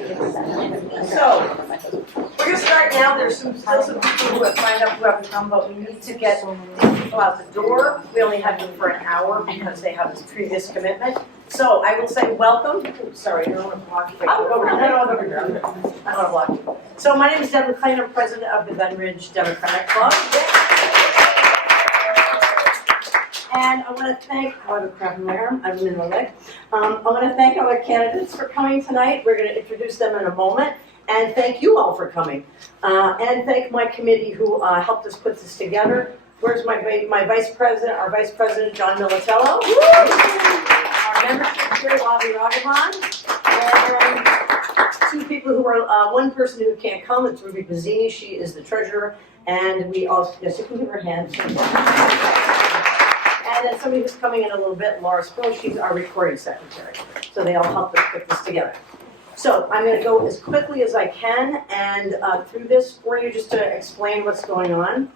So, we're going to start now. There's still some people who have signed up who haven't come, but we need to get these people out the door. We only have them for an hour because they have this previous commitment. So, I will say welcome. Ooh, sorry, I don't want to block you. I don't want to block you. So, my name is Glen. I'm president of the Glen Democratic Club. And I want to thank, I have a crap in my arm, I'm in my leg. I want to thank our candidates for coming tonight. We're going to introduce them in a moment. And thank you all for coming. And thank my committee who helped us put this together. Where's my vice president, our vice president, John Militello. Our membership chair, Lavi Ragavan. And two people who are, one person who can't come, it's Ruby Bazzini. She is the treasurer. And we also, yes, you can give her a hand. And then somebody who's coming in a little bit, Laura Sproul, she's our recording secretary. So they all helped us put this together. So I'm going to go as quickly as I can and through this for you just to explain what's going on.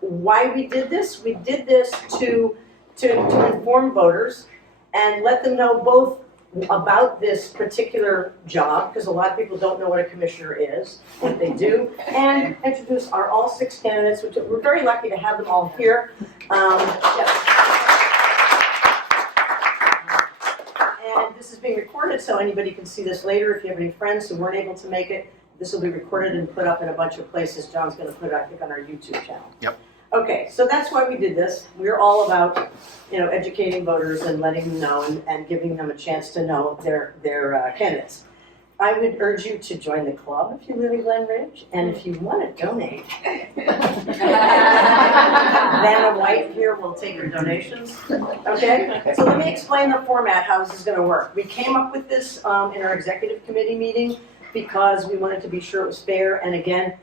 Why we did this to inform voters and let them know both about this particular job, because a lot of people don't know what a commissioner is, what they do, and introduce our all 6 candidates, which we're very lucky to have them all here. And this is being recorded, so anybody can see this later. If you have any friends who weren't able to make it, this will be recorded and put up in a bunch of places. John's going to put it, I think, on our YouTube channel. Yep. Okay, so that's why we did this. We're all about, educating voters and letting them know and giving them a chance to know their candidates. I would urge you to join the club if you live in Glen Ridge, and if you want to donate, Vanna White here will take your donations. Okay? So let me explain the format, how this is going to work. We came up with this in our executive committee meeting because we wanted to be sure it was fair, and again,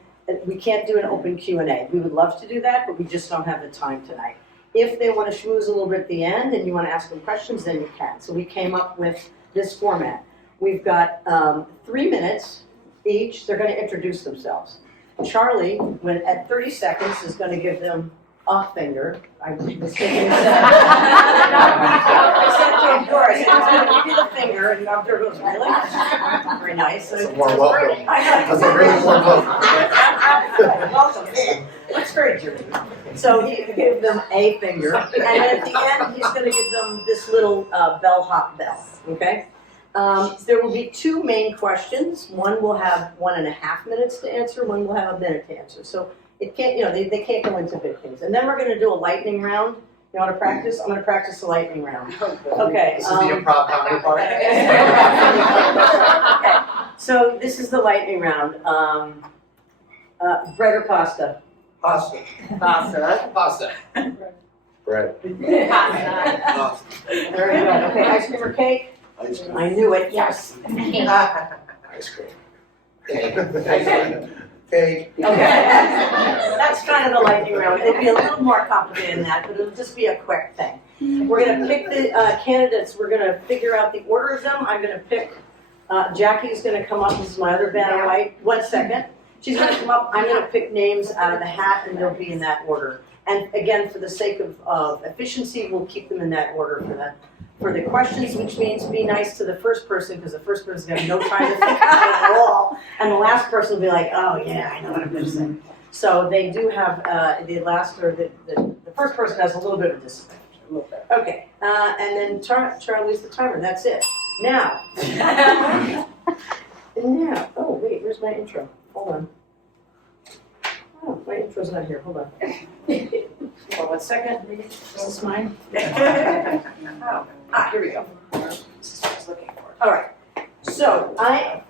we can't do an open Q&A. We would love to do that, but we just don't have the time tonight. If they want to schmooze a little bit at the end and you want to ask them questions, then you can. So we came up with this format. We've got 3 minutes each. They're going to introduce themselves. Charlie, at 30 seconds, is going to give them a finger. I was thinking I said to Abdur, I said, he's going to give you the finger, and Abdur goes, really? Very nice. So, that's a warm welcome. That's a really warm welcome. That's very true. So he gave them a finger, and then at the end, he's going to give them this little bellhop bell, okay? There will be 2 main questions. One will have 1.5 minutes to answer, one will have a minute to answer. So it can't, they can't go into big things. And then we're going to do a lightning round. You want to practice? I'm going to practice the lightning round. Okay. This is the improv comedy part. Okay. So this is the lightning round. Bread or pasta? Pasta. Pasta. Pasta. Bread. Pasta. Very good. Okay, ice cream or cake? Ice cream. I knew it, yes. Ice cream. Cake. Okay. That's kind of the lightning round. It'd be a little more complicated than that, but it'll just be a quick thing. We're going to pick the candidates. We're going to figure out the order of them. I'm going to pick, Jackie's going to come up. This is my other Vanna White. 1 second. She's going to come up. I'm going to pick names out of the hat, and they'll be in that order. And again, for the sake of efficiency, we'll keep them in that order for the questions, which means be nice to the first person, because the first person's going to have no time to think about it at all, and the last person will be like, oh yeah, I know what I'm going to say. So they do have the first person has a little bit of disadvantage. Okay, and then Charlie's the timer. That's it. Now, oh wait, where's my intro? Hold on. Oh, my intro's not here. Hold on. Hold on 1 second. Is this mine? Here we go. This is what I was looking for. All right. So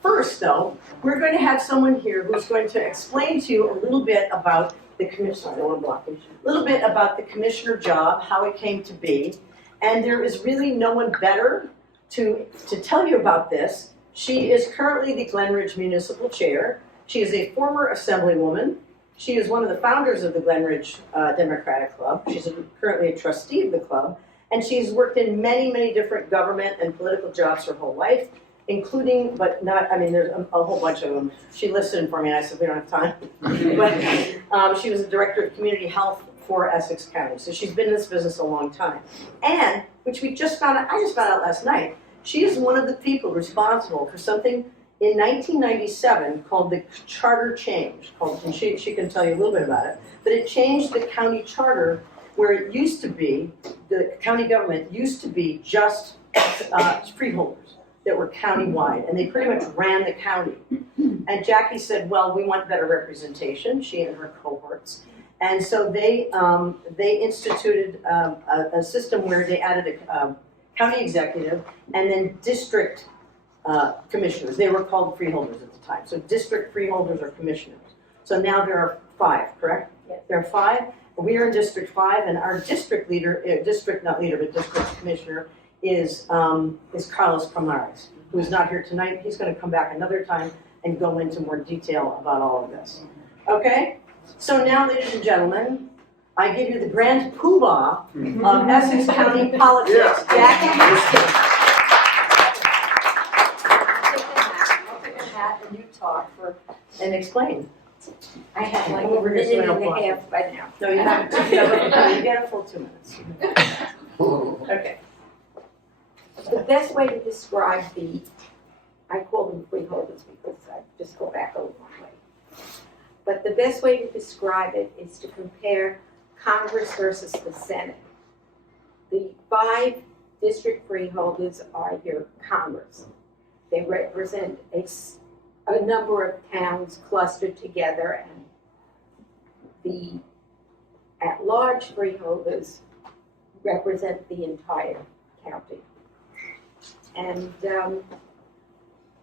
first, though, we're going to have someone here who's going to explain to you a little bit about the commissioner. I don't want to block you. A little bit about the commissioner job, how it came to be, and there is really no one better to tell you about this. She is currently the Glen Ridge Municipal Chair. She is a former Assemblywoman. She is one of the founders of the Glen Ridge Democratic Club. She's currently a trustee of the club. And she's worked in many, many different government and political jobs her whole life, including, but not, I mean, there's a whole bunch of them. She listed them for me, and I said, we don't have time. But she was the director of community health for Essex County. So she's been in this business a long time. And, which we just found out, I just found out last night, she is one of the people responsible for something in 1997 called the charter change, and she can tell you a little bit about it, but it changed the county charter where it used to be, the county government used to be just freeholders that were county-wide, and they pretty much ran the county. And Jackie said, well, we want better representation, she and her cohorts. And so they instituted a system where they added a county executive and then district commissioners. They were called freeholders at the time. So district freeholders are commissioners. So now there are 5, correct? Yes. There are 5. We are in District 5, and our district leader, district commissioner is Carlos Pomares, who is not here tonight. He's going to come back another time and go into more detail about all of this. Okay? So now, ladies and gentlemen, I give you the grand poobah of Essex County politics, Yeah. Jackie Houston. I'll take a hat and you talk and explain. I have like Come a over here so I minute don't and block a you. half by now. No, you haven't. You get a full 2 minutes. Okay. The best way to describe I call them freeholders because I just go back a long way. But the best way to describe it is to compare Congress versus the Senate. The 5 district freeholders are your Congress. They represent a number of towns clustered together, and the at-large freeholders represent the entire county. And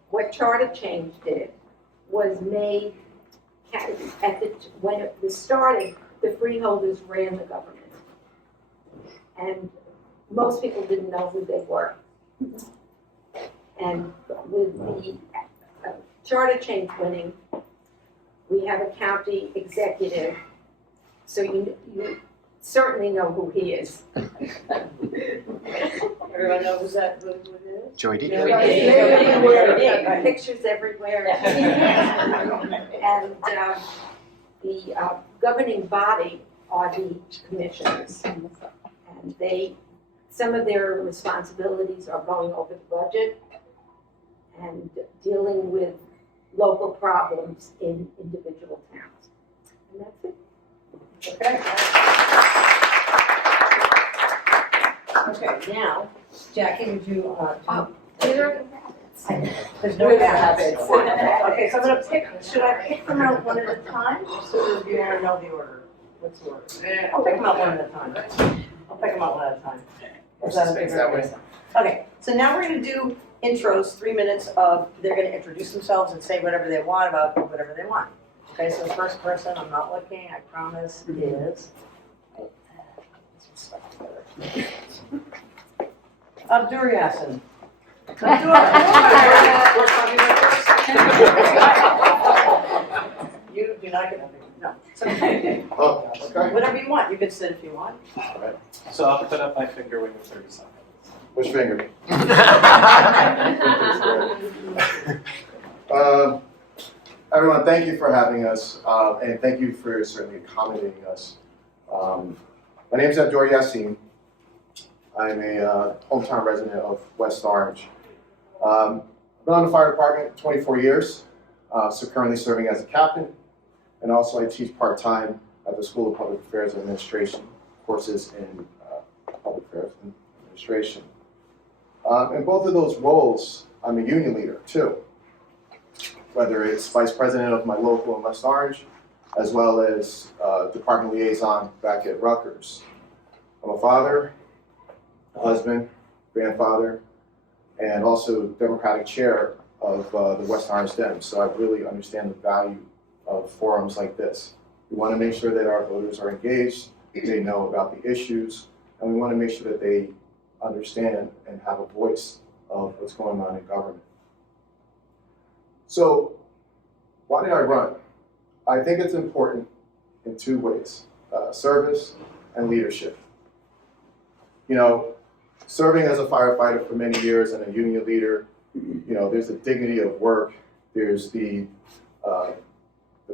what charter change did was made, when it was started, the freeholders ran the government. And most people didn't know who they were. And with the charter change winning, we have a county executive, so you certainly know who he is. Everyone knows who it is? Joey D. Pictures everywhere. And the governing body are the commissioners. And some of their responsibilities are going over the budget and dealing with local problems in individual towns. And that's it. Okay, now, Jackie, would you, there's no no habits. habits. Okay, so I'm gonna should I pick them out one at a time? So do you wanna know the order? What's the order? I'll pick them out one at a time. I'll pick them out one at a time. Is that okay? That way. Okay, so now we're gonna do intros, 3 minutes of, they're gonna introduce themselves and say whatever they want about whatever they want. Okay, so the first person, I'm not looking, I promise, is Abdur Yassin. You do not get no. It's okay. Oh, okay. Whatever you want, you can sit if you want. Alright. So I'll put up my finger when you're 30 seconds. Which finger? Everyone, thank you for having us, and thank you for certainly accommodating us. My name is Abdur Yassin. I'm a hometown resident of West Orange. I've been on the fire department 24 years, so currently serving as a captain, and also I teach part-time at the School of Public Affairs and Administration, courses in Public Affairs and Administration. In both of those roles, I'm a union leader too, whether it's vice president of my local in West Orange, as well as department liaison back at Rutgers. I'm a father, a husband, grandfather, and also Democratic chair of the West Orange Dems. So I really understand the value of forums like this. We want to make sure that our voters are engaged, they know about the issues, and we want to make sure that they understand and have a voice of what's going on in government. So why did I run? I think it's important in 2 ways, service and leadership. You know, serving as a firefighter for many years and a union leader, you know, there's a dignity of work, there's the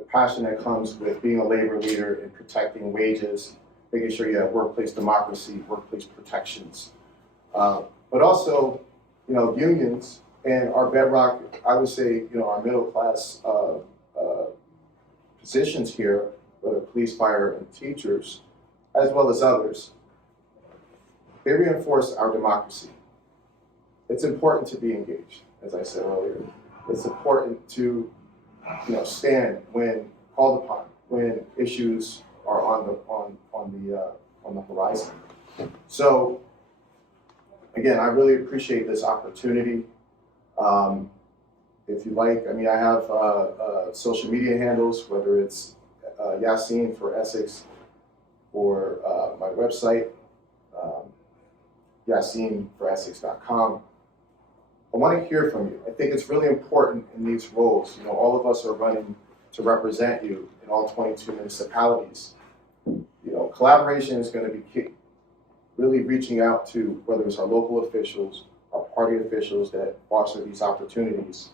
passion that comes with being a labor leader and protecting wages, making sure you have workplace democracy, workplace protections. But also, you know, unions And our bedrock, I would say, our middle class positions here, whether police, fire, and teachers, as well as others, they reinforce our democracy. It's important to be engaged, as I said earlier. It's important to, stand when called upon, when issues are on the horizon. So, again, I really appreciate this opportunity. If you like, I have social media handles, whether it's Yassine for Essex or my website, YassineForEssex.com. I want to hear from you. I think it's really important in these roles. All of us are running to represent you in all 22 municipalities. Collaboration is going to be key. Really reaching out to whether it's our local officials, our party officials that foster these opportunities.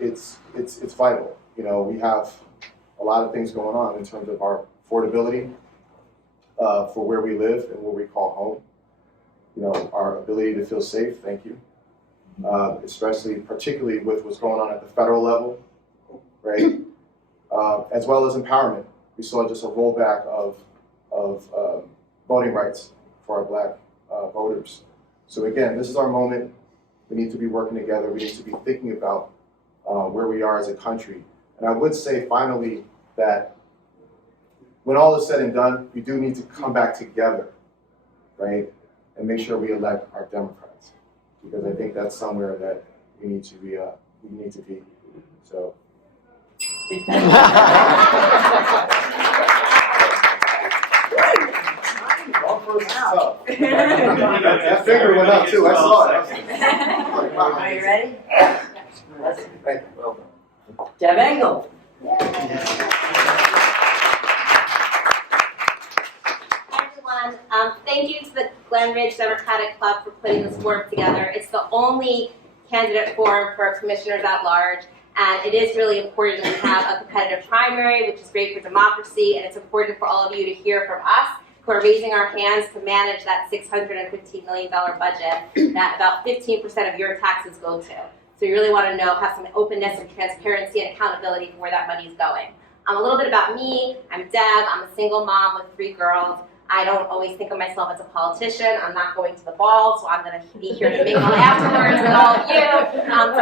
It's vital. We have a lot of things going on in terms of our affordability for where we live and where we call home. Our ability to feel safe, thank you. Particularly with what's going on at the federal level, right? As well as empowerment. We saw just a rollback of voting rights for our Black voters. So again, this is our moment. We need to be working together. We need to be thinking about where we are as a country. And I would say finally that when all is said and done, we do need to come back together, right? And make sure we elect our Democrats, because I think that's somewhere that we need to be. So. That finger went up too. I saw it. Are you ready? Thank you. Deb Engel. Everyone, thank you to the Glen Ridge Democratic Club for putting this forum together. It's the only candidate forum for commissioners at large, and it is really important that we have a competitive primary, which is great for democracy, and it's important for all of you to hear from us who are raising our hands to manage that $615 million budget that about 15% of your taxes go to. So you really want to have some openness and transparency and accountability for where that money is going. A little bit about me. I'm Deb. I'm a single mom with 3 girls. I don't always think of myself as a politician. I'm not going to the ball, so I'm going to be here to mingle afterwards with all of you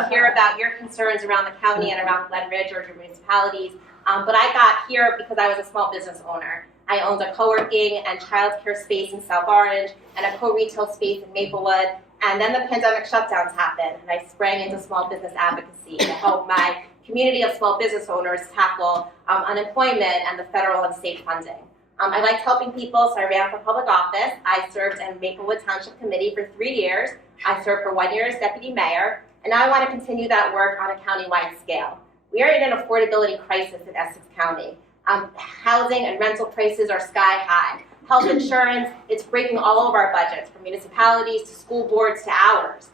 to hear about your concerns around the county and around Glen Ridge or your municipalities. But I got here because I was a small business owner. I owned a co-working and childcare space in South Orange and a co-retail space in Maplewood. And then the pandemic shutdowns happened, and I sprang into small business advocacy to help my community of small business owners tackle unemployment and the federal and state funding. I liked helping people, so I ran for public office. I served in Maplewood Township Committee for 3 years. I served for 1 year as deputy mayor, and now I want to continue that work on a countywide scale. We are in an affordability crisis in Essex County. Housing and rental prices are sky high. Health insurance, it's breaking all of our budgets, from municipalities to school boards to ours.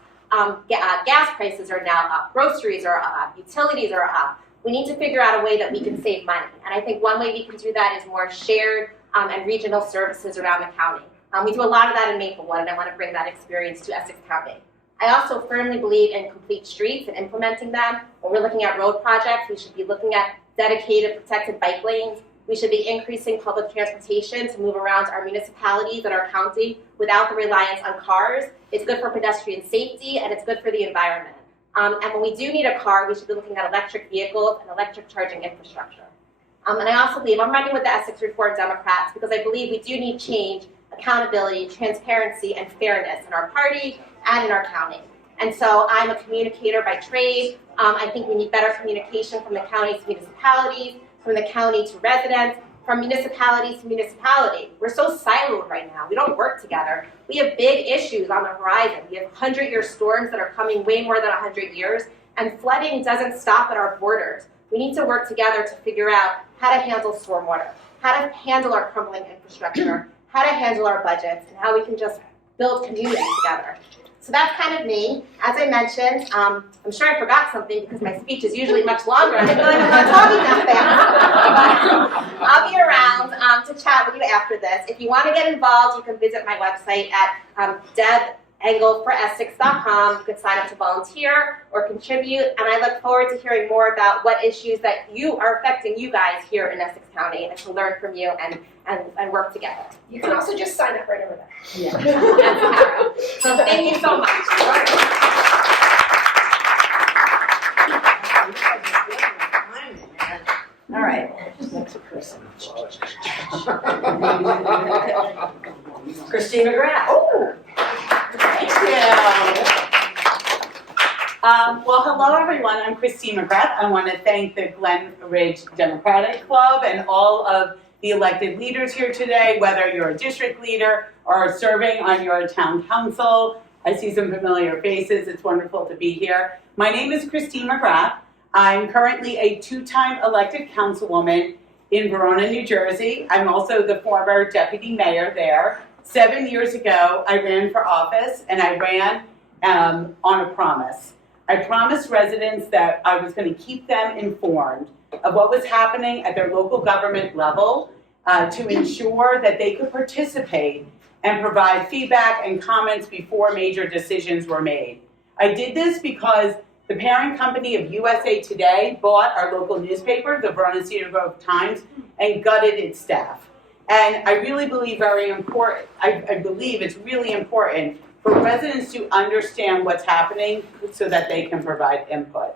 Gas prices are now up, groceries are up, utilities are up. We need to figure out a way that we can save money. And I think one way we can do that is more shared and regional services around the county. We do a lot of that in Maplewood, and I want to bring that experience to Essex County. I also firmly believe in complete streets and implementing them. When we're looking at road projects, we should be looking at dedicated protected bike lanes. We should be increasing public transportation to move around our municipalities and our county without the reliance on cars. It's good for pedestrian safety, and it's good for the environment. And when we do need a car, we should be looking at electric vehicles and electric charging infrastructure. And I also believe, I'm running with the Essex Reform Democrats because I believe we do need change, accountability, transparency, and fairness in our party and in our county. And so I'm a communicator by trade. I think we need better communication from the county to municipalities, from the county to residents, from municipality to municipality. We're so siloed right now. We don't work together. We have big issues on the horizon. We have 100-year storms that are coming way more than 100 years, and flooding doesn't stop at our borders. We need to work together to figure out how to handle stormwater, how to handle our crumbling infrastructure, how to handle our budgets, and how we can just build community together. So that's kind of me. As I mentioned, I'm sure I forgot something because my speech is usually much longer. I feel like I'm not talking that fast. But I'll be around to chat with you after this. If you want to get involved, you can visit my website at and go for Essex.com. You can sign up to volunteer or contribute, and I look forward to hearing more about what issues that are affecting you guys here in Essex County, and to learn from you and work together. You can also just sign up right over there. Yeah. That's Tara. So thank you so much. All right, next person. Christine McGrath. Oh, Thank you. Well, hello everyone. I'm Christine McGrath. I want to thank the Glen Ridge Democratic Club and all of the elected leaders here today, whether you're a district leader or serving on your town council. I see some familiar faces. It's wonderful to be here. My name is Christine McGrath. I'm currently a two-time elected councilwoman in Verona, New Jersey. I'm also the former deputy mayor there. 7 years ago, I ran for office, and I ran on a promise. I promised residents that I was going to keep them informed of what was happening at their local government level to ensure that they could participate and provide feedback and comments before major decisions were made. I did this because the parent company of USA Today bought our local newspaper, the Verona Cedar Grove Times, and gutted its staff. And I really believe I believe it's really important for residents to understand what's happening so that they can provide input.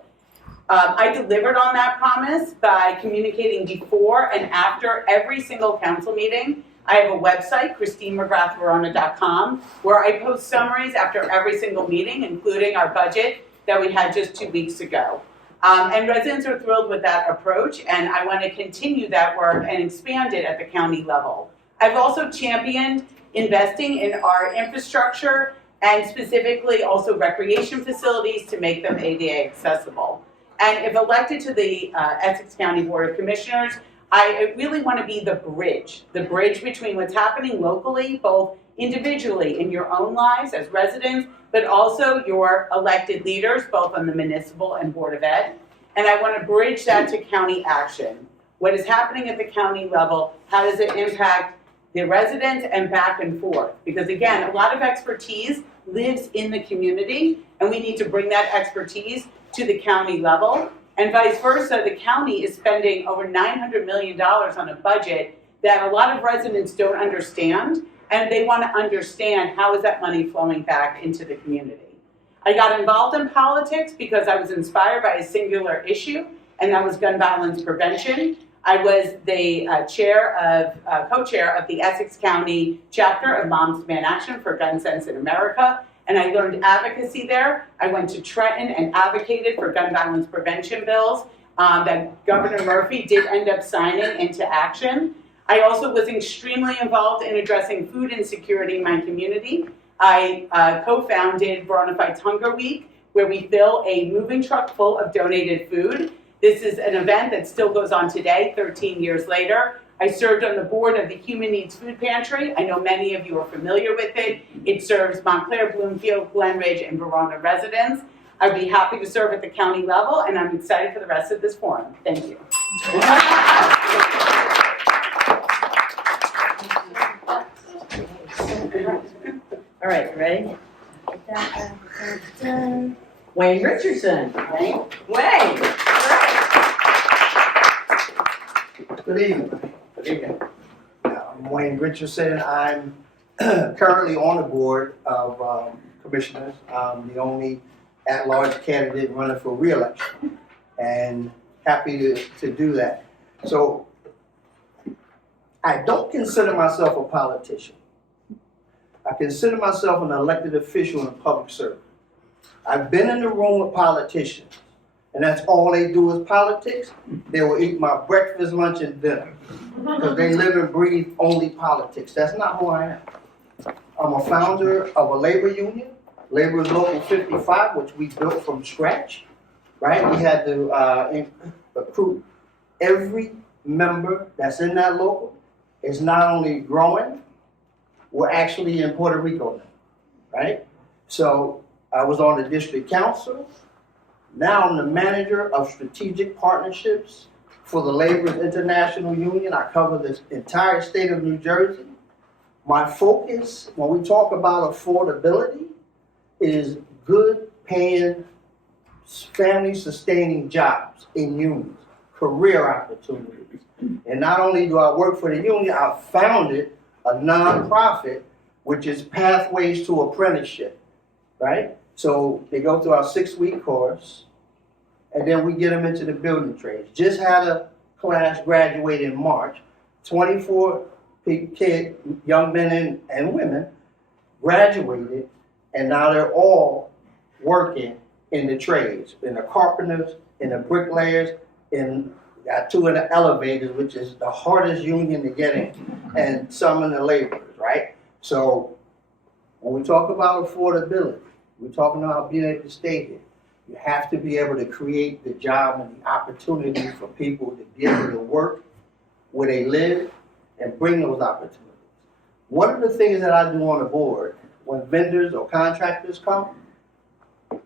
I delivered on that promise by communicating before and after every single council meeting. I have a website, ChristineMcGrathVerona.com, where I post summaries after every single meeting, including our budget that we had just 2 weeks ago. And residents are thrilled with that approach, and I want to continue that work and expand it at the county level. I've also championed investing in our infrastructure and specifically also recreation facilities to make them ADA accessible. And if elected to the Essex County Board of Commissioners, I really want to be the bridge between what's happening locally, both individually in your own lives as residents, but also your elected leaders, both on the municipal and Board of Ed. And I want to bridge that to county action. What is happening at the county level, how does it impact the residents and back and forth? Because again, a lot of expertise lives in the community, and we need to bring that expertise to the county level. And vice versa, the county is spending over $900 million on a budget that a lot of residents don't understand, and they want to understand how is that money flowing back into the community. I got involved in politics because I was inspired by a singular issue, and that was gun violence prevention. I was the co-chair of the Essex County chapter of Moms Demand Action for Gun Sense in America, and I learned advocacy there. I went to Trenton and advocated for gun violence prevention bills that Governor Murphy did end up signing into action. I also was extremely involved in addressing food insecurity in my community. I co-founded Verona Fights Hunger Week, where we fill a moving truck full of donated food. This is an event that still goes on today, 13 years later. I served on the board of the Human Needs Food Pantry. I know many of you are familiar with it. It serves Montclair, Bloomfield, Glen Ridge, and Verona residents. I'd be happy to serve at the county level, and I'm excited for the rest of this forum. Thank you. All right, you ready? Wayne Richardson. Wayne. All right. Good evening. Good evening. I'm Wayne Richardson. I'm currently on the board of commissioners. I'm the only at-large candidate running for re-election, and happy to do that. So I don't consider myself a politician. I consider myself an elected official and a public servant. I've been in the room with politicians, and that's all they do is politics. They will eat my breakfast, lunch, and dinner because they live and breathe only politics. That's not who I am. I'm a founder of a labor union, Labor's Local 55, which we built from scratch, right? We had to recruit every member that's in that local. It's not only growing, we're actually in Puerto Rico now, right? So I was on the district council. Now I'm the manager of strategic partnerships for the Laborers International Union. I cover the entire state of New Jersey. My focus, when we talk about affordability, is good paying, family sustaining jobs in unions, career opportunities. And not only do I work for the union, I founded a nonprofit, which is Pathways to Apprenticeship, right? So they go through our 6-week course, and then we get them into the building trades. Just had a class graduate in March, 24 kids, young men and women, graduated, and now they're all working in the trades, in the carpenters, in the bricklayers, got 2 in the elevators, which is the hardest union to get in, and some in the laborers, right? So when we talk about affordability, we're talking about being able to stay here. You have to be able to create the job and the opportunity for people to be able to work where they live and bring those opportunities. One of the things that I do on the board, when vendors or contractors come,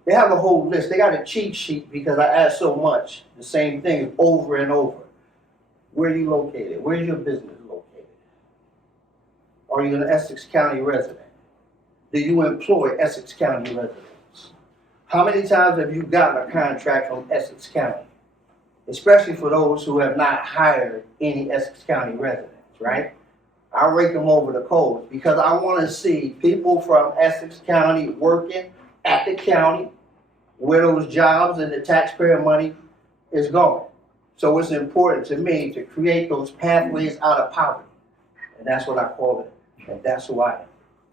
they have a whole list. They got a cheat sheet because I ask so much, the same thing over and over. Where are you located? Where's your business located? Are you an Essex County resident? Do you employ Essex County residents? How many times have you gotten a contract from Essex County? Especially for those who have not hired any Essex County residents, right? I rake them over the coals because I want to see people from Essex County working at the county where those jobs and the taxpayer money is going. So it's important to me to create those pathways out of poverty. And that's what I call it. And that's who I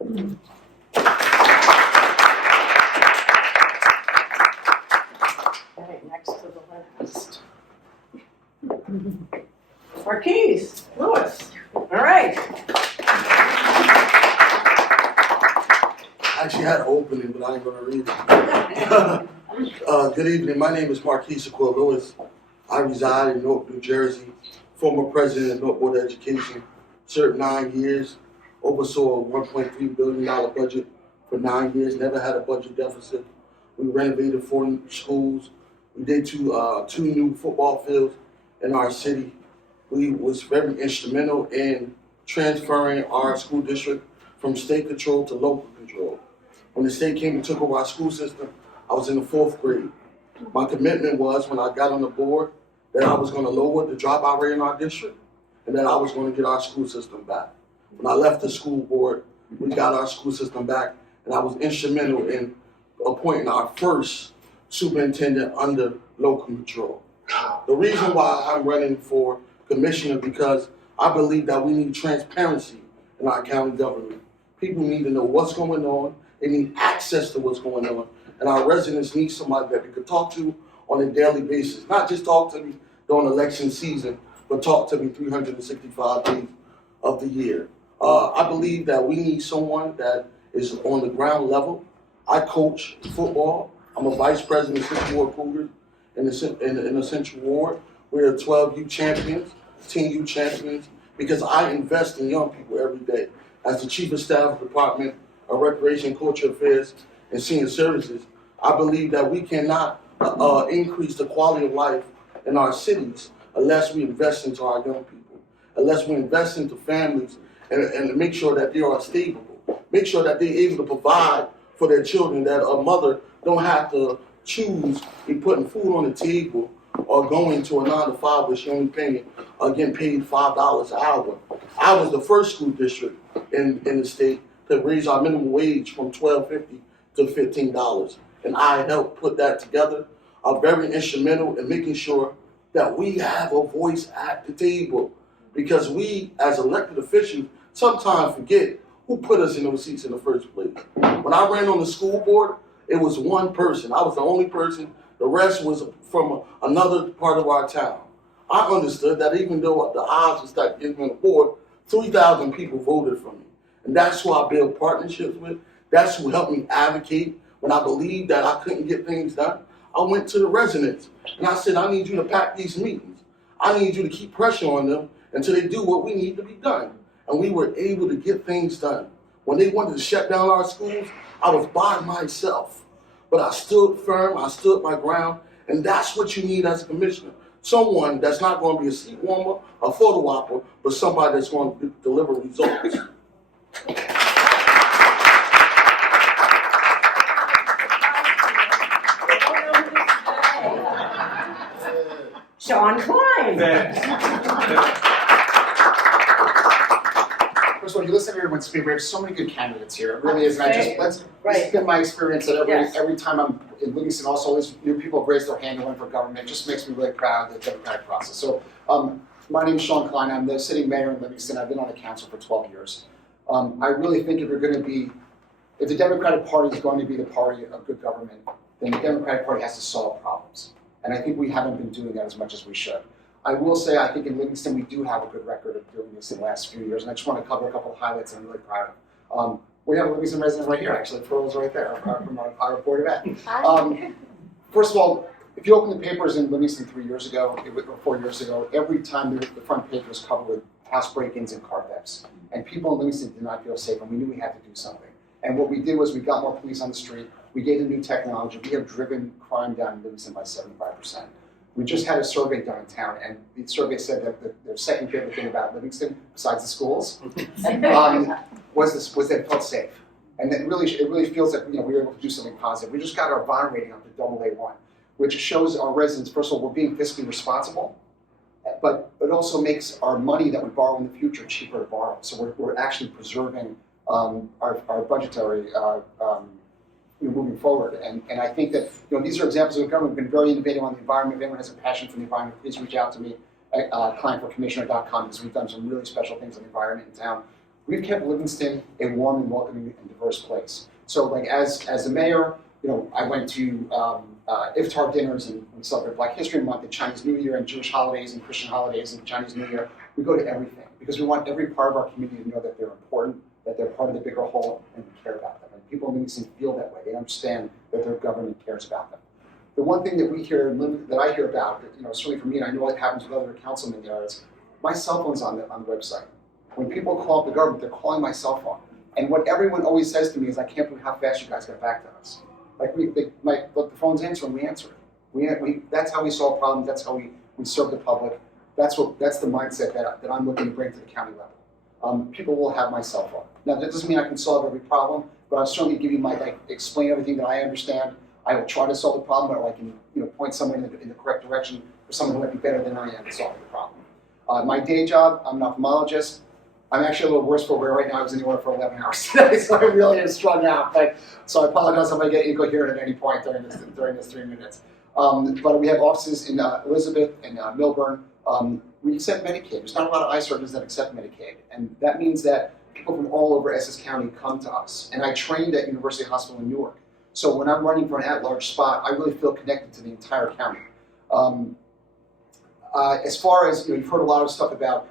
am. Okay, next to the last. Marquise Lewis. All right. I actually had an opening, but I ain't gonna read it. Good evening. My name is Marquise Lewis. I reside in Newark, New Jersey. Former president of Newark Board of Education. Served 9 years. Oversaw a $1.3 billion budget for 9 years. Never had a budget deficit. We renovated 4 schools. We did two new football fields in our city. We was very instrumental in transferring our school district from state control to local control. When the state came and took over our school system, I was in the 4th grade. My commitment was, when I got on the board, that I was going to lower the dropout rate in our district and that I was going to get our school system back. When I left the school board, we got our school system back, and I was instrumental in appointing our first superintendent under local control. The reason why I'm running for commissioner because I believe that we need transparency in our county government. People need to know what's going on. They need access to what's going on. And our residents need somebody that they could talk to on a daily basis. Not just talk to me during election season, but talk to me 365 days of the year. I believe that we need someone that is on the ground level. I coach football. I'm a vice president of Central Ward Cougars in the Central Ward. We're 12 youth champions, 10 youth champions, because I invest in young people every day. As the chief of staff of the Department of Recreation, Culture Affairs, and Senior Services, I believe that we cannot increase the quality of life in our cities unless we invest into our young people, unless we invest into families and make sure that they are stable, make sure that they're able to provide for their children, that a mother don't have to choose in putting food on the table or going to a 9 to 5 where she only getting paid $5 an hour. I was the first school district in the state to raise our minimum wage from $12.50 to $15. And I helped put that together. I'm very instrumental in making sure that we have a voice at the table, because we, as elected officials, sometimes forget who put us in those seats in the first place. When I ran on the school board, it was one person. I was the only person. The rest was from another part of our town. I understood that even though the odds was that getting on the board, 3,000 people voted for me. And that's who I build partnerships with. That's who helped me advocate when I believed that I couldn't get things done. I went to the residents and I said, I need you to pack these meetings. I need you to keep pressure on them until they do what we need to be done. And we were able to get things done. When they wanted to shut down our schools, I was by myself. But I stood firm, I stood my ground, and that's what you need as a commissioner. Someone that's not going to be a seat warmer, a photo opera, but somebody that's going to deliver results. Sean Klein. First of all, you listen to everyone speak. We have so many good candidates here. It really is. And this has been my experience that every time I'm in Livingston, also all these new people have raised their hand to run for government. It just makes me really proud of the democratic process. So, my name is Sean Klein. I'm the sitting mayor in Livingston. I've been on the council for 12 years. I really think if the Democratic Party is going to be the party of good government, then the Democratic Party has to solve problems. And I think we haven't been doing that as much as we should. I will say, I think in Livingston we do have a good record of doing this in the last few years, and I just want to cover a couple of highlights I'm really proud of. We have a Livingston resident right here, actually. Pearl's right there from our Board of Ed. First of all, if you open the papers in Livingston 3 years ago, or 4 years ago, every time the front page was covered with house break-ins and car thefts. And people in Livingston did not feel safe, and we knew we had to do something. And what we did was we got more police on the street, we gave them new technology, we have driven crime down in Livingston by 75%. We just had a survey done in town, and the survey said that the second favorite thing about Livingston, besides the schools, was that it felt safe. And it really feels like we were able to do something positive. We just got our bond rating up to AA1, which shows our residents, first of all, we're being fiscally responsible, but it also makes our money that we borrow in the future cheaper to borrow. So we're actually preserving our budgetary moving forward. And I think that these are examples of the government. We've been very innovative on the environment. If anyone has a passion for the environment, please reach out to me at clientforcommissioner.com, because we've done some really special things on the environment in town. We've kept Livingston a warm and welcoming and diverse place. So like as a mayor, I went to iftar dinners, and we celebrate Black History Month and Chinese New Year and Jewish holidays and Christian holidays and Chinese New Year. We go to everything because we want every part of our community to know that they're important, that they're part of the bigger whole, and we care about them. And people in Livingston feel that way. They understand that their government cares about them. The one thing that we hear, that I hear about, certainly for me, and I know it happens with other councilmen there, is my cell phone's on the website. When people call up the government, they're calling my cell phone. And what everyone always says to me is, I can't believe how fast you guys got back to us. Like, the phone's answering, we answer it. That's how we solve problems, that's how we serve the public. That's the mindset that I'm looking to bring to the county level. People will have my cell phone. Now, that doesn't mean I can solve every problem, but I'll certainly give you explain everything that I understand. I will try to solve the problem, or I can point someone in the correct direction for someone who might be better than I am at solving the problem. My day job, I'm an ophthalmologist. I'm actually a little worse for wear right now. I was in the order for 11 hours today, so I really am strung out. So I apologize if I get incoherent at any point during this 3 minutes. But we have offices in Elizabeth and Milburn. We accept Medicaid. There's not a lot of eye surgeons that accept Medicaid, and that means that people from all over Essex County come to us. And I trained at University Hospital in Newark. So when I'm running for an at-large spot, I really feel connected to the entire county. As far as, you've heard a lot of stuff about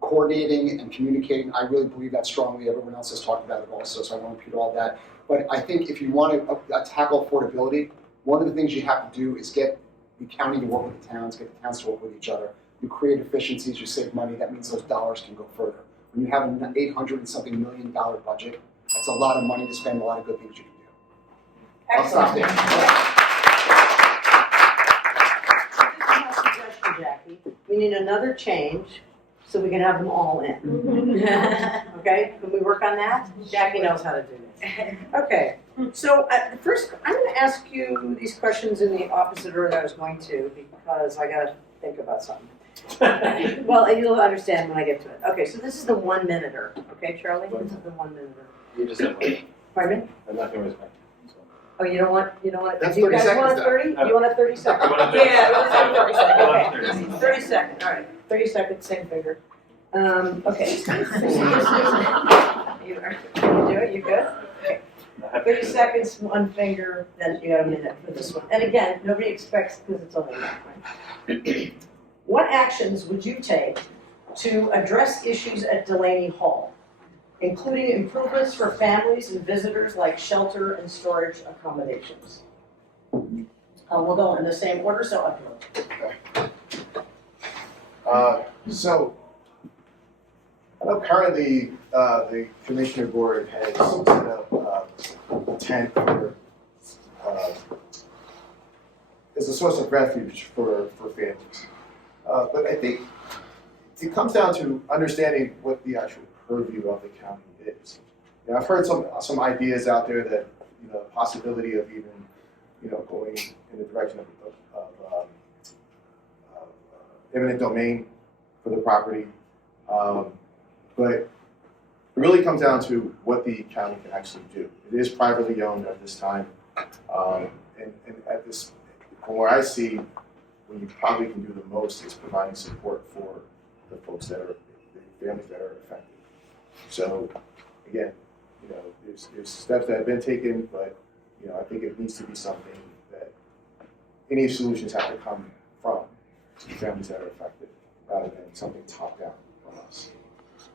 coordinating and communicating. I really believe that strongly. Everyone else has talked about it also, so I won't repeat all that. But I think if you want to tackle affordability, one of the things you have to do is get the county to work with the towns, get the towns to work with each other. You create efficiencies, you save money, that means those dollars can go further. When you have an $800 and something million budget, that's a lot of money to spend, a lot of good things you can do. I'll stop there. Jackie, we need another change so we can have them all in. Okay, can we work on that? Jackie knows how to do this. Okay, so first I'm going to ask you these questions in the opposite order that I was going to, because I got to think about something. Well, and you'll understand when I get to it. Okay, so this is the 1 minuter. Okay, Charlie, this is the 1 minuter. You just have one. Pardon me? I'm not going to respect. Oh, you don't want. That's Do you 30 guys want a seconds, 30? though. You want a 30 second? I want a 30 Yeah, second. let's have 30 I want second. a Okay, 30 30 second. All right, 30 seconds, same figure. Okay. You do it. You good? Okay. 30 seconds, one finger. Then you got a minute for this one. And again, nobody expects because it's only that time. What actions would you take to address issues at Delaney Hall, including improvements for families and visitors like shelter and storage accommodations? We'll go in the same order, so I'll do it. So, I know currently the commissioner board has set up a tent for, as a source of refuge for families. But I think it comes down to understanding what the actual purview of the county is. I've heard some ideas out there that the possibility of even going in the direction of eminent domain for the property. But it really comes down to what the county can actually do. It is privately owned at this time. And at this, from where I see, what you probably can do the most is providing support for the folks that are, the families that are affected. So again, there's steps that have been taken, but I think it needs to be something that any solutions have to come from the families that are affected, rather than something top down from us. So,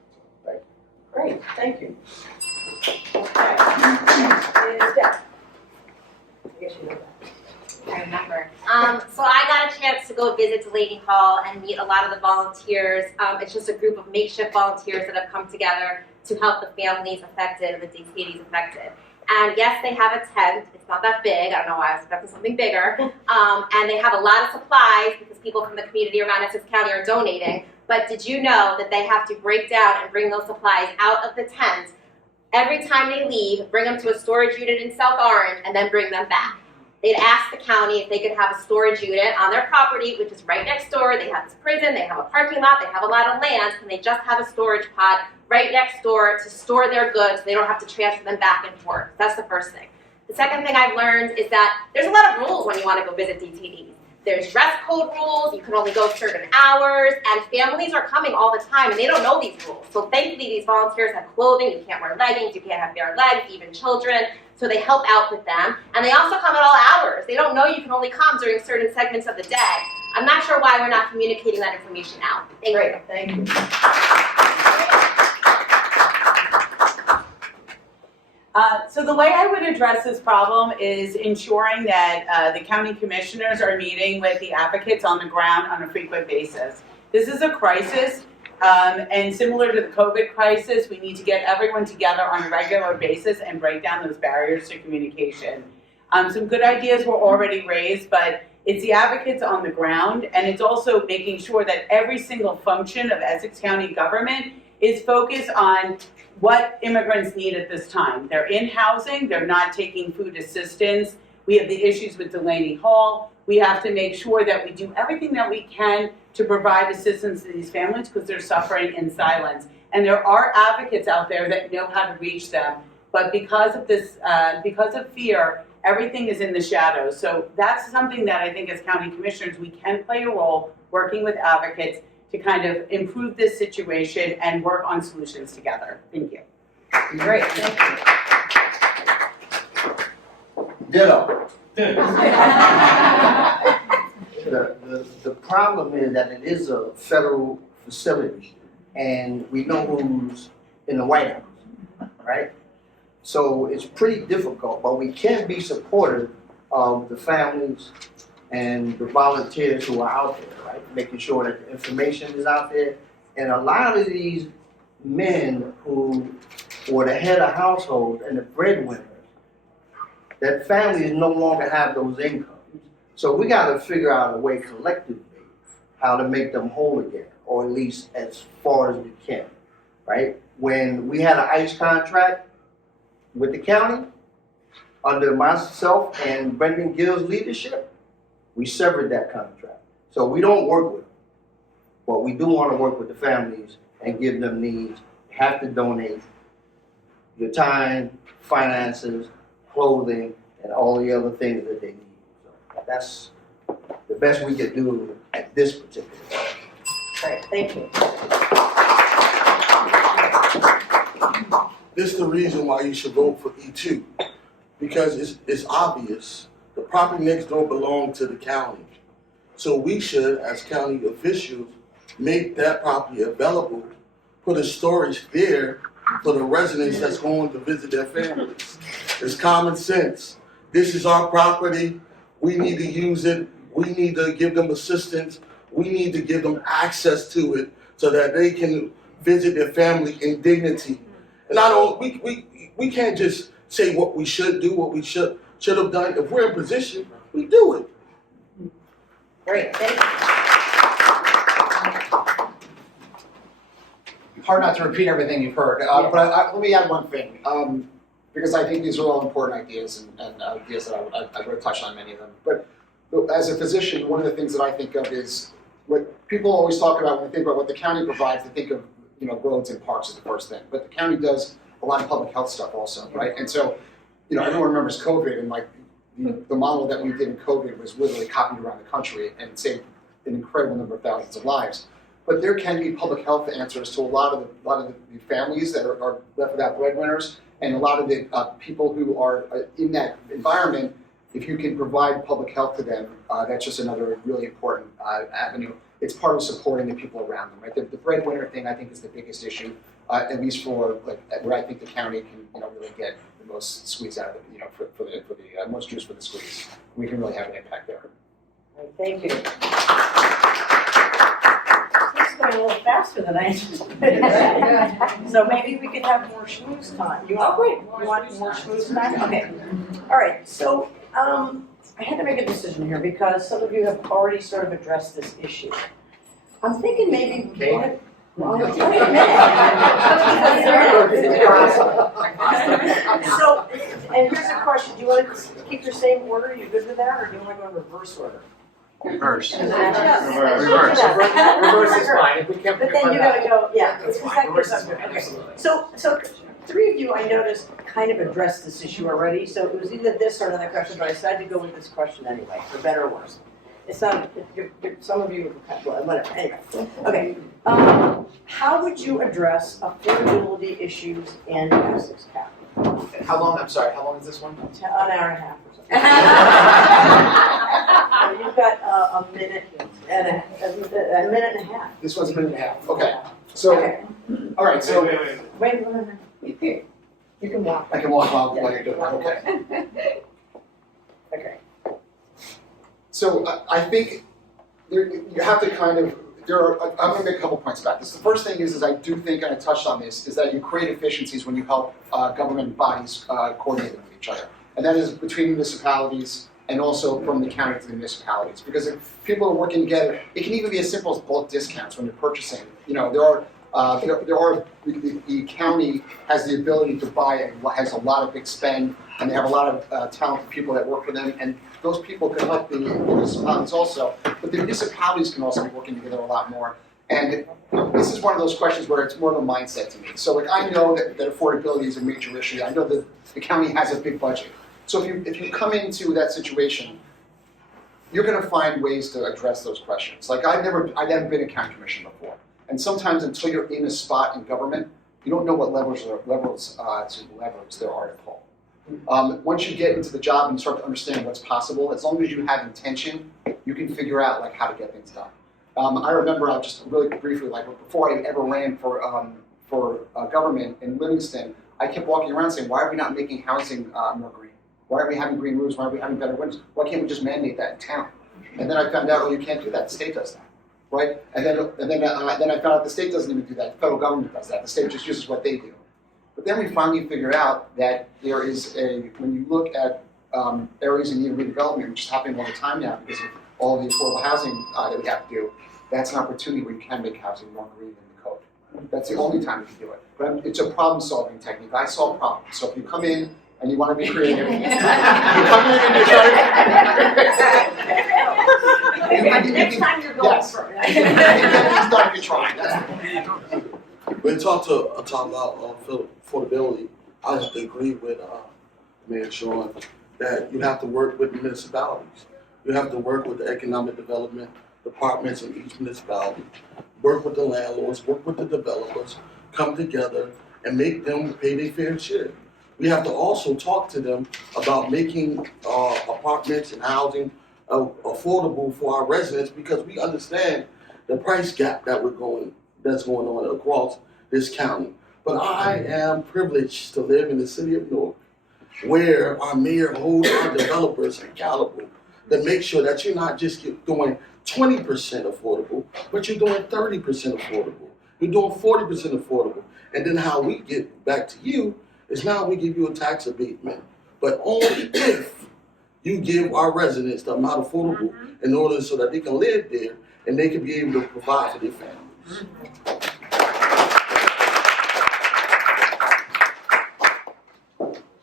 thank you. Great, thank you. Okay. Is Deb. I guess you know that. I remember. So I got a chance to go visit Delaney Hall and meet a lot of the volunteers. It's just a group of makeshift volunteers that have come together to help the families affected and the detainees affected. And yes, they have a tent. It's not that big. I don't know why I was expecting something bigger. And they have a lot of supplies because people from the community around Essex County are donating. But did you know that they have to break down and bring those supplies out of the tent every time they leave, bring them to a storage unit in South Orange, and then bring them back? They'd asked the county if they could have a storage unit on their property, which is right next door. They have this prison, they have a parking lot, they have a lot of land. Can they just have a storage pod right next door to store their goods so they don't have to transfer them back and forth? That's the first thing. The second thing I've learned is that there's a lot of rules when you want to go visit detainees. There's dress code rules, you can only go certain hours, and families are coming all the time and they don't know these rules. So thankfully these volunteers have clothing, you can't wear leggings, you can't have bare legs, even children. So they help out with them. And they also come at all hours. They don't know you can only come during certain segments of the day. I'm not sure why we're not communicating that information out. Thank you. Great, thank you. So the way I would address this problem is ensuring that the county commissioners are meeting with the advocates on the ground on a frequent basis. This is a crisis, and similar to the COVID crisis, we need to get everyone together on a regular basis and break down those barriers to communication. Some good ideas were already raised, but it's the advocates on the ground, and it's also making sure that every single function of Essex County government is focused on what immigrants need at this time. They're in housing, they're not taking food assistance. We have the issues with Delaney Hall. We have to make sure that we do everything that we can to provide assistance to these families because they're suffering in silence. And there are advocates out there that know how to reach them. But because of this, because of fear, everything is in the shadows. So that's something that I think as county commissioners, we can play a role working with advocates to kind of improve this situation and work on solutions together. Thank you. Great, thank you. Ditto. The problem is that it is a federal facility and we know who's in the White House, right? So it's pretty difficult, but we can be supportive of the families and the volunteers who are out there, right? Making sure that the information is out there. And a lot of these men who were the head of households and the breadwinners, that families no longer have those incomes. So we gotta figure out a way collectively how to make them whole again, or at least as far as we can, right? When we had an ICE contract with the county, under myself and Brendan Gill's leadership, we severed that contract. So we don't work with them, but we do want to work with the families and give them needs. You have to donate your time, finances, clothing, and all the other things that they need. So that's the best we can do at this particular time. Great, thank you. This is the reason why you should vote for E2, because it's obvious the property next door belongs to the county. So we should, as county officials, make that property available, put a storage there for the residents that's going to visit their families. It's common sense. This is our property. We need to use it. We need to give them assistance. We need to give them access to it so that they can visit their family in dignity. And we can't just say what we should do, what we should have done. If we're in position, we do it. Great, thank you. Hard not to repeat everything you've heard, but let me add one thing, because I think these are all important ideas and ideas that I would have touched on many of them. But as a physician, one of the things that I think of is what people always talk about when they think about what the county provides, they think of, roads and parks as the first thing. But the county does a lot of public health stuff also, right? And so, everyone remembers COVID, and like the model that we did in COVID was literally copied around the country and saved an incredible number of thousands of lives. But there can be public health answers to a lot of the families that are left without breadwinners, and a lot of the people who are in that environment. If you can provide public health to them, that's just another really important avenue. It's part of supporting the people around them, right? The breadwinner thing, I think, is the biggest issue, at least for where I think the county can, really get the most squeeze out of it, for the most juice for the squeeze. We can really have an impact there. Right, thank you. It's going a little faster than I anticipated. So maybe we could have more schmooze time. You want more schmooze time? Okay. All right. So I had to make a decision here because some of you have already sort of addressed this issue. I'm thinking maybe we want to. So, and here's a question. Do you want to keep your same order? Are you good with that? Or do you want to go in reverse order? Reverse. Reverse is fine. If we can't. But then you gotta go, yeah. That's because fine. that Reverse gives is us- fine. okay. Absolutely. So three of you I noticed kind of addressed this issue already, so it was either this or another question, but I decided to go with this question anyway, for better or worse. It's not, some of you, well, whatever, anyway. Okay, how would you address affordability issues in Essex County? How long is this one? An hour and a half or something. So you've got a minute and a minute and a half. This one's a minute and a half. Okay. So, Okay. all right. So Wait. You can walk. I can walk while you're doing that. Okay. Okay. So I think you have to kind of, I'm going to make a couple points about this. The first thing is I do think, and I touched on this, is that you create efficiencies when you help government bodies coordinate with each other. And that is between municipalities and also from the county to the municipalities. Because if people are working together, it can even be as simple as bulk discounts when you're purchasing. The county has the ability to buy and has a lot of big spend, and they have a lot of talented people that work for them, and those people can help the municipalities also. But the municipalities can also be working together a lot more. And this is one of those questions where it's more of a mindset to me. So I know that affordability is a major issue. I know that the county has a big budget. So if you come into that situation, you're going to find ways to address those questions. Like I've never been a county commissioner before. And sometimes until you're in a spot in government, you don't know what levers to leverage there are to pull. Once you get into the job and you start to understand what's possible, as long as you have intention, you can figure out how to get things done. I remember just really briefly, before I ever ran for government in Livingston, I kept walking around saying, why are we not making housing more green? Why are we having green roofs? Why are we having better windows? Why can't we just mandate that in town? And then I found out, you can't do that. The state does that, right? And then I found out the state doesn't even do that. The federal government does that. The state just uses what they do. But then we finally figured out that there is when you look at areas in need of redevelopment, which is happening all the time now because of all the affordable housing that we have to do, that's an opportunity where you can make housing more green in the code. That's the only time you can do it. But it's a problem-solving technique. I solve problems. So if you come in and you want to be creative, you come in and you're trying Next time you're going yes. for it. You get things done if you try. When you talk about affordability, I have to agree with Mayor Sean that you have to work with the municipalities. You have to work with the economic development departments in each municipality, work with the landlords, work with the developers, come together and make them pay their fair share. We have to also talk to them about making apartments and housing affordable for our residents because we understand the price gap that's going on across this county. But I am privileged to live in the city of Newark, where our mayor holds our developers accountable to make sure that you're not just doing 20% affordable, but you're doing 30% affordable. You're doing 40% affordable. And then how we get back to you is now we give you a tax abatement, but only if you give our residents the amount affordable in order so that they can live there and they can be able to provide for their families.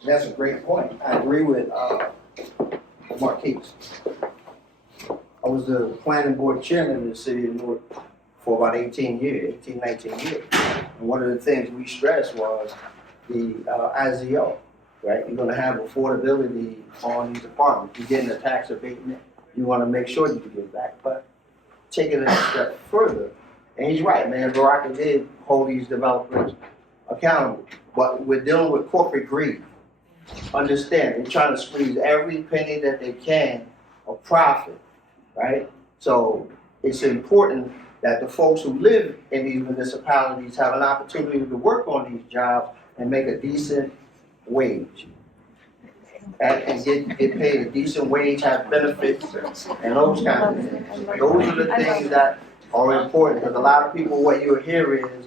That's a great point. I agree with Marquise. I was the planning board chairman in the city of Newark for about 19 years. And one of the things we stressed was the IZO, right? You're gonna have affordability on these apartments. You're getting a tax abatement, you wanna make sure you can get back, but take it a step further. And he's right, man, Baraka did hold these developers accountable, but we're dealing with corporate greed. Understand, they're trying to squeeze every penny that they can of profit, right? So it's important that the folks who live in these municipalities have an opportunity to work on these jobs and make a decent wage. And get paid a decent wage, have benefits, and those kind of things. Those are the things that are important, because a lot of people, what you hear is,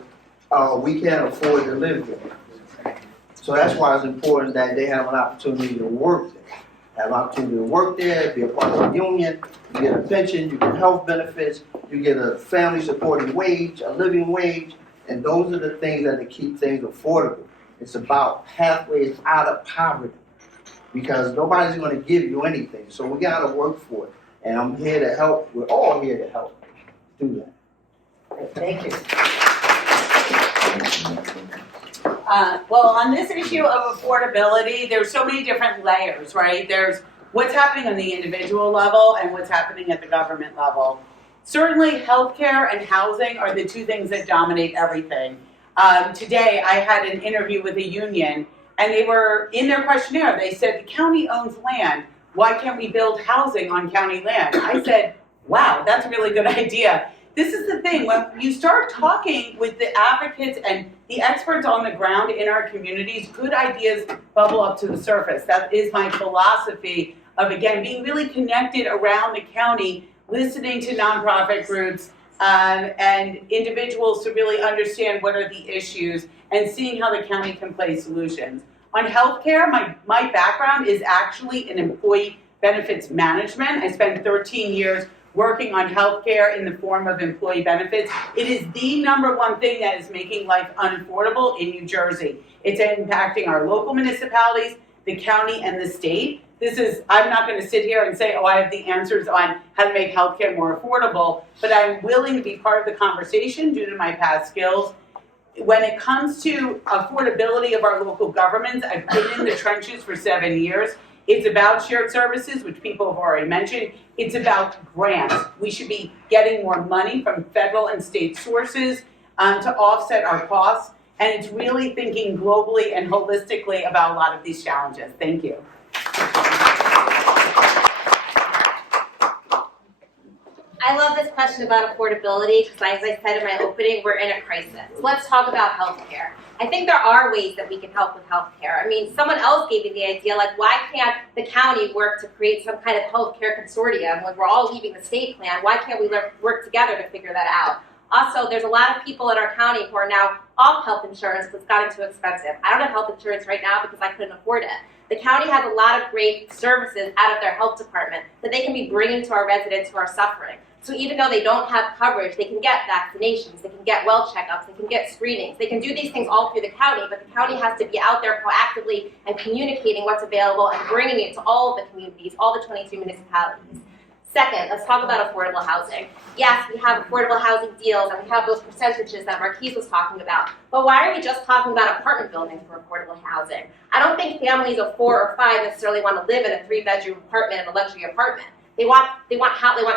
we can't afford to live there. So that's why it's important that they have an opportunity to work there. Have an opportunity to work there, be a part of the union, you get a pension, you get health benefits, you get a family supporting wage, a living wage, and those are the things that keep things affordable. It's about pathways out of poverty, because nobody's gonna give you anything, so we gotta work for it. And I'm here to help, we're all here to help do that. Thank you. Well, on this issue of affordability, there's so many different layers, right? There's what's happening on the individual level and what's happening at the government level. Certainly, healthcare and housing are the two things that dominate everything. Today, I had an interview with a union, and they were, in their questionnaire, they said, the county owns land. Why can't we build housing on county land? I said, wow, that's a really good idea. This is the thing, when you start talking with the advocates and the experts on the ground in our communities, good ideas bubble up to the surface. That is my philosophy of, again, being really connected around the county, listening to nonprofit groups and individuals to really understand what are the issues and seeing how the county can play solutions. On healthcare, my background is actually in employee benefits management. I spent 13 years working on healthcare in the form of employee benefits. It is the #1 thing that is making life unaffordable in New Jersey. It's impacting our local municipalities, the county, and the state. I'm not going to sit here and say, oh, I have the answers on how to make healthcare more affordable, but I'm willing to be part of the conversation due to my past skills. When it comes to affordability of our local governments, I've been in the trenches for 7 years. It's about shared services, which people have already mentioned. It's about grants. We should be getting more money from federal and state sources to offset our costs. And it's really thinking globally and holistically about a lot of these challenges. Thank you. I love this question about affordability because, as I said in my opening, we're in a crisis. Let's talk about healthcare. I think there are ways that we can help with healthcare. I mean, someone else gave me the idea, like, why can't the county work to create some kind of healthcare consortium when we're all leaving the state plan? Why can't we work together to figure that out? Also, there's a lot of people in our county who are now off health insurance because it's gotten too expensive. I don't have health insurance right now because I couldn't afford it. The county has a lot of great services out of their health department that they can be bringing to our residents who are suffering. So even though they don't have coverage, they can get vaccinations, they can get well checkups, they can get screenings. They can do these things all through the county, but the county has to be out there proactively and communicating what's available and bringing it to all of the communities, all the 22 municipalities. Second, let's talk about affordable housing. Yes, we have affordable housing deals and we have those percentages that Marquise was talking about, but why are we just talking about apartment buildings for affordable housing? I don't think families of 4 or 5 necessarily want to live in a 3-bedroom apartment in a luxury apartment. They want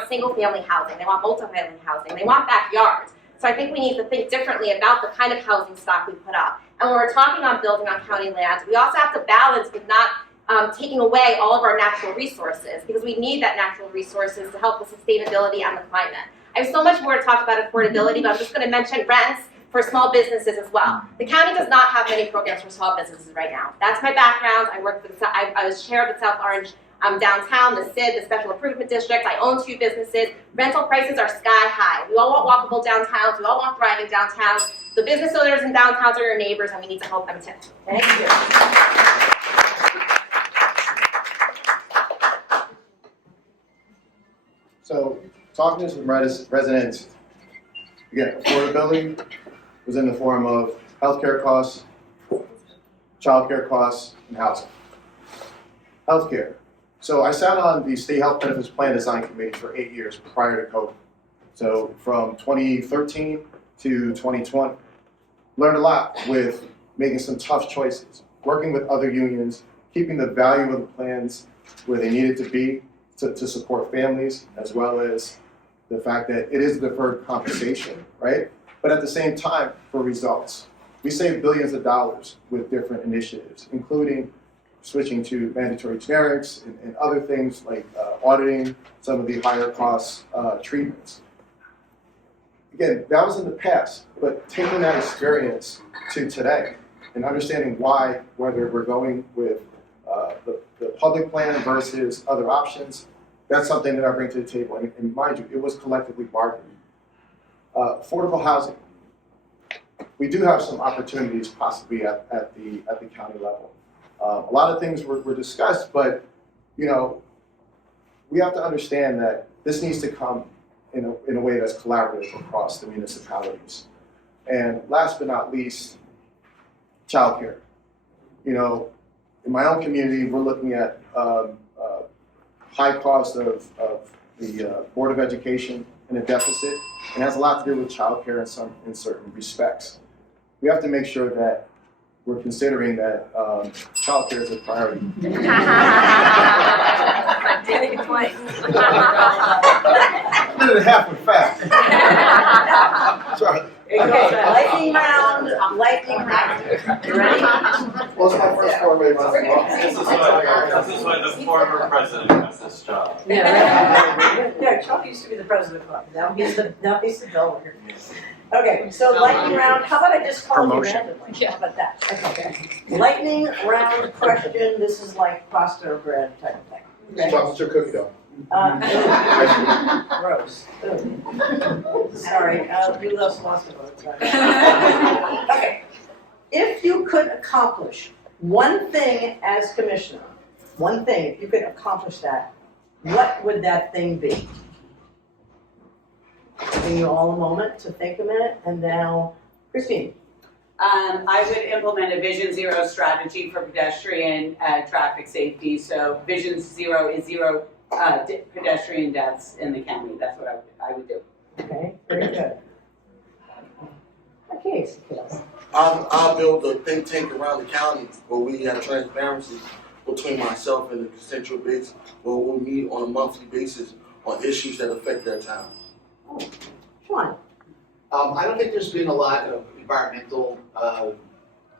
single-family housing. They want multi-family housing. They want backyards. So I think we need to think differently about the kind of housing stock we put up. And when we're talking on building on county lands, we also have to balance with not taking away all of our natural resources, because we need that natural resources to help with sustainability and the climate. I have so much more to talk about affordability, but I'm just going to mention rents for small businesses as well. The county does not have many programs for small businesses right now. That's my background. I was chair of the South Orange downtown, the SID, the Special Improvement District. I own 2 businesses. Rental prices are sky high. We all want walkable downtowns. We all want thriving downtowns. The business owners in downtowns are your neighbors, and we need to help them too. Thank you. So, talking to some residents, again, affordability was in the form of healthcare costs, childcare costs, and housing. Healthcare. So I sat on the State Health Benefits Plan Design Committee for 8 years prior to COVID. So from 2013 to 2020, learned a lot with making some tough choices, working with other unions, keeping the value of the plans where they needed to be to support families, as well as the fact that it is deferred compensation, right? But at the same time, for results. We saved billions of dollars with different initiatives, including switching to mandatory generics and other things like auditing some of the higher cost treatments. Again, that was in the past, but taking that experience to today and understanding why, whether we're going with the public plan versus other options, that's something that I bring to the table. And mind you, it was collectively bargained. Affordable housing. We do have some opportunities possibly at the county level. A lot of things were discussed, but you know, we have to understand that this needs to come in a way that's collaborative across the municipalities. And last but not least, childcare. You know, in my own community, we're looking at high cost of the Board of Education and a deficit, and it has a lot to do with childcare in certain respects. We have to make sure that we're considering that childcare is a priority. Literally half a fact. Sorry. Okay, lightning round, lightning round. You ready? What's my first format? This is why the former president has this job. Yeah, Chuck used to be the president of the club. Now he's the donor. Okay, so lightning round, how about I just call you randomly? How about that? Okay. Lightning round question, this is like pasta or bread type of thing. Okay? Chocolate chip cookie dough. Gross. Sorry, we love pasta votes. Okay, if you could accomplish one thing as commissioner, one thing, if you could accomplish that, what would that thing be? Giving you all a moment to think a minute, and now, Christine. I would implement a Vision Zero strategy for pedestrian traffic safety. So Vision Zero is zero pedestrian deaths in the county. That's what I would do. Okay, very good. Okay, Sikils. I'll build a think tank around the county where we have transparency between myself and the constituent base, where we'll meet on a monthly basis on issues that affect their town. Sean. I don't think there's been a lot of environmental,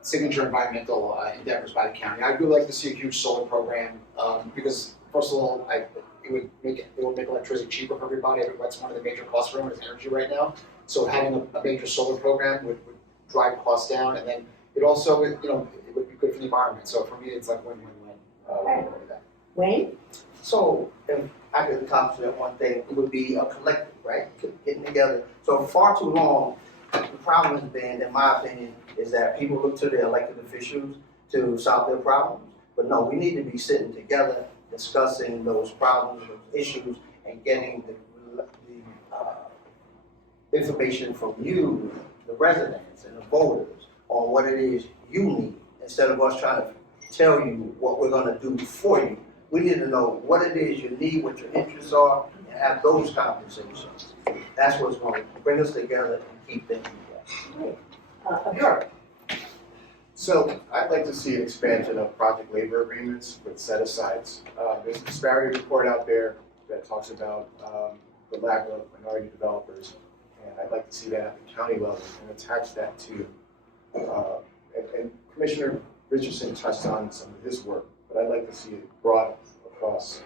signature environmental endeavors by the county. I would like to see a huge solar program because, first of all, it would make electricity cheaper for everybody. That's one of the major costs for everyone is energy right now. So having a major solar program would drive costs down, and then it also, it would be good for the environment. So for me, it's like win-win-win. Wayne? So if I could accomplish that one thing, it would be a collective, right? Getting together. So for far too long, the problem has been, in my opinion, is that people look to their elected officials to solve their problems. But no, we need to be sitting together, discussing those problems, those issues, and getting the information from you, the residents and the voters, on what it is you need, instead of us trying to tell you what we're going to do for you. We need to know what it is you need, what your interests are, and have those conversations. That's what's going to bring us together and keep things together. Bjork. So I'd like to see an expansion of project labor agreements with set-asides. There's a disparity report out there that talks about the lack of minority developers, and I'd like to see that at the county level and attach that to, and Commissioner Richardson touched on some of his work, but I'd like to see it brought across,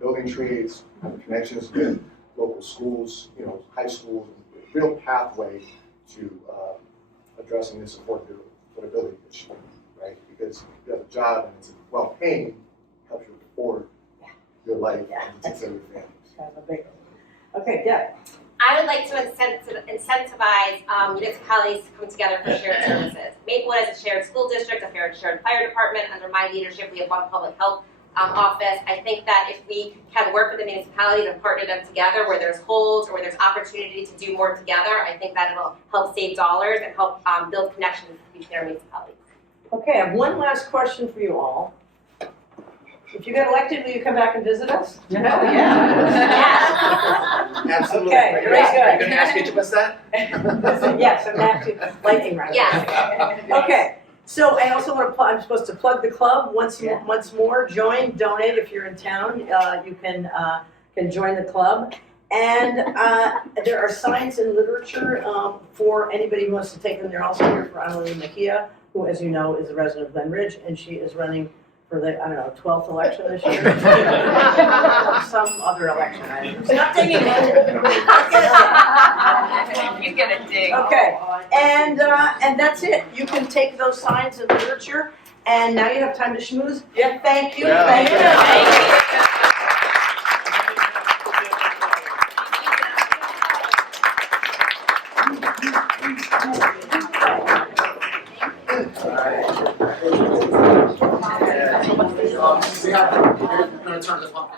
building trades, connections with local schools, high schools, a real pathway to addressing this affordability issue, right? Because if you have a job and it's well-paying, helps you afford your life and take care of your family. Okay, Deb. I would like to incentivize municipalities to come together for shared services. Maplewood has a shared school district, a shared fire department. Under my leadership, we have one public health office. I think that if we can work with the municipalities and partner them together where there's holes or where there's opportunity to do more together, I think that it'll help save dollars and help build connections between our municipalities. Okay, I have one last question for you all. if you get elected, will you come back and visit us? Oh, yeah. Absolutely. Okay, Are you very gonna- good. Are you gonna ask each of us that? Yes, I'm actually lightning round. Yes. Okay, so I also want to, I'm supposed to plug the club once more. Join, donate if you're in town. You can join the club. And there are signs and literature for anybody who wants to take them. They're also here for Annalena Mejia, who, as you know, is a resident of Glen Ridge, and she is running for the, 12th election this year. Some other election. Stop digging it. You get a dig. Okay, and that's it. You can take those signs and literature, and now you have time to schmooze. Yeah, thank you. Yeah. Thank you. We have, we're gonna turn this one.